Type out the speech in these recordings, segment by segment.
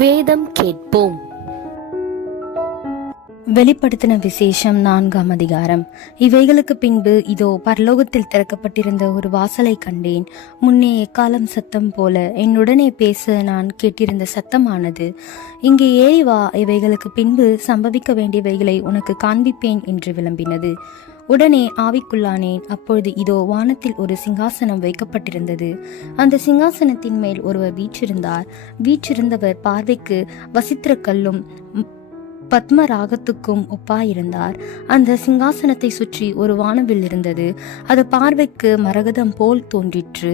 வேதம் கேட்போம். வெளிப்படுத்தின விசேஷம் 4ஆம் அதிகாரம். இவைகளுக்கு பின்பு இதோ பரலோகத்தில் திறக்கப்பட்டிருந்த ஒரு வாசலை கண்டேன். முன்னே எக்காலம் சத்தம் போல என்னுடனே பேச நான் கேட்டிருந்த சத்தமானது, இங்கே ஏறி வா, இவைகளுக்கு பின்பு சம்பவிக்க வேண்டியவைகளை உனக்கு காண்பிப்பேன் என்று விளம்பினது. உடனே ஆவிக்குள்ளானேன். அப்பொழுது இதோ வானத்தில் ஒரு சிங்காசனம் வைக்கப்பட்டிருந்தது. அந்த சிங்காசனத்தின் மேல் ஒருவர் வீற்றிருந்தார். வீற்றிருந்தவர் பார்வைக்கு வசித்திர கல்லும் பத்மராகத்துக்கும் ஒப்பாயிருந்தார். அந்த சிங்காசனத்தை சுற்றி ஒரு வானவில் இருந்தது. அது பார்வைக்கு மரகதம் போல் தோன்றிற்று.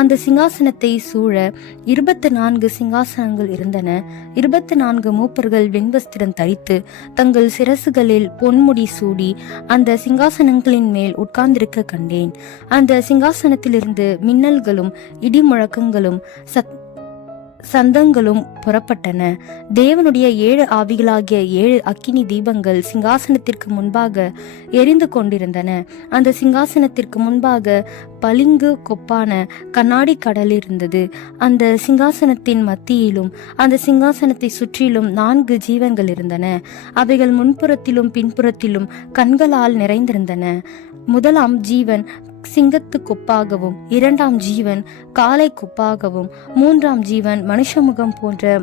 அந்த சிங்காசனத்தை சூழ 24 சிங்காசனங்கள் இருந்தன. 24 மூப்பர்கள் வெண்வஸ்திரம் தரித்து தங்கள் சிரசுகளில் பொன்முடி சூடி அந்த சிங்காசனங்களின் மேல் உட்கார்ந்திருக்க கண்டேன். அந்த சிங்காசனத்திலிருந்து மின்னல்களும் இடி முழக்கங்களும் சந்தங்களும் புறப்பட்டன. தேவனுடைய 7 ஆவிகளாகிய 7 அக்கினி தீபங்கள் சிங்காசனத்திற்கு முன்பாக எரிந்து கொண்டிருந்தன. அந்த சிங்காசனத்திற்கு முன்பாக பளிங்கு கொப்பான கண்ணாடி கடல் இருந்தது. அந்த சிங்காசனத்தின் மத்தியிலும் அந்த சிங்காசனத்தை சுற்றிலும் 4 ஜீவன்கள் இருந்தன. அவைகள் முன்புறத்திலும் பின்புறத்திலும் கண்களால் நிறைந்திருந்தன. முதலாம் ஜீவன் சிங்கத்து கொப்பாகவும், 2ஆம் ஜீவன் காளை கொப்பாகவும், 3ஆம் ஜீவன் மனுஷ முகம் போன்ற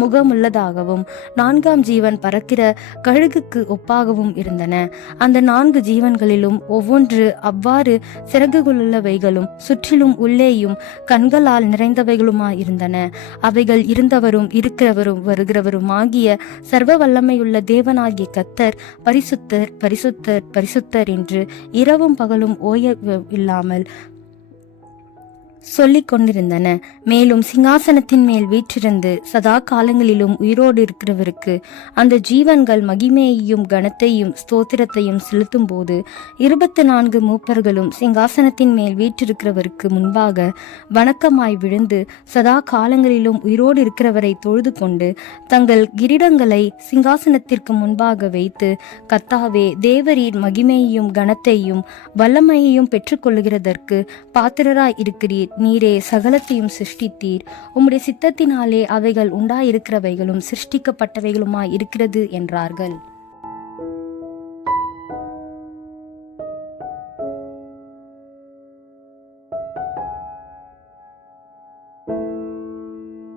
முகமுள்ளதாகவும், 4ஆம் ஜீவன் பறக்கிற கழுகுக்கு ஒப்பாகவும் இருந்தன. அந்த 4 ஜீவன்களிலும் ஒவ்வொன்று அவ்வாறு சிறகுகளுள்ளவைகளும் சுற்றிலும் உள்ளேயும் கண்களால் நிறைந்தவைகளுமாயிருந்தன. அவைகள் இருந்தவரும் இருக்கிறவரும் வருகிறவரும் ஆகிய சர்வ வல்லமையுள்ள தேவனாகிய கர்த்தர் பரிசுத்தர் பரிசுத்தர் பரிசுத்தர் என்று இரவும் பகலும் ஓயவில்லாமல் சொல்லிக் கொண்டிருந்தன. மேலும் சிங்காசனத்தின் மேல் வீற்றிருந்து சதா காலங்களிலும் உயிரோடு இருக்கிறவருக்கு அந்த ஜீவன்கள் மகிமையையும் கனத்தையும் ஸ்தோத்திரத்தையும் செலுத்தும் போது 24 மூப்பர்களும் சிங்காசனத்தின் மேல் வீற்றிருக்கிறவருக்கு முன்பாக வணக்கமாய் விழுந்து சதா காலங்களிலும் உயிரோடு இருக்கிறவரை தொழுது கொண்டு தங்கள் கிரீடங்களை சிங்காசனத்திற்கு முன்பாக வைத்து, கர்த்தாவே, தேவரீர் மகிமையையும் கனத்தையும் வல்லமையையும் பெற்றுக்கொள்ளுகிறதற்கு பாத்திரராய் இருக்கிறீர். நீரே சகலத்தையும் சிருஷ்டித்தீர். உம்முடைய சித்தத்தினாலே அவைகள் உண்டாயிருக்கிறவைகளும் சிருஷ்டிக்கப்பட்டவைகளுமாய் இருக்கிறது என்றார்கள்.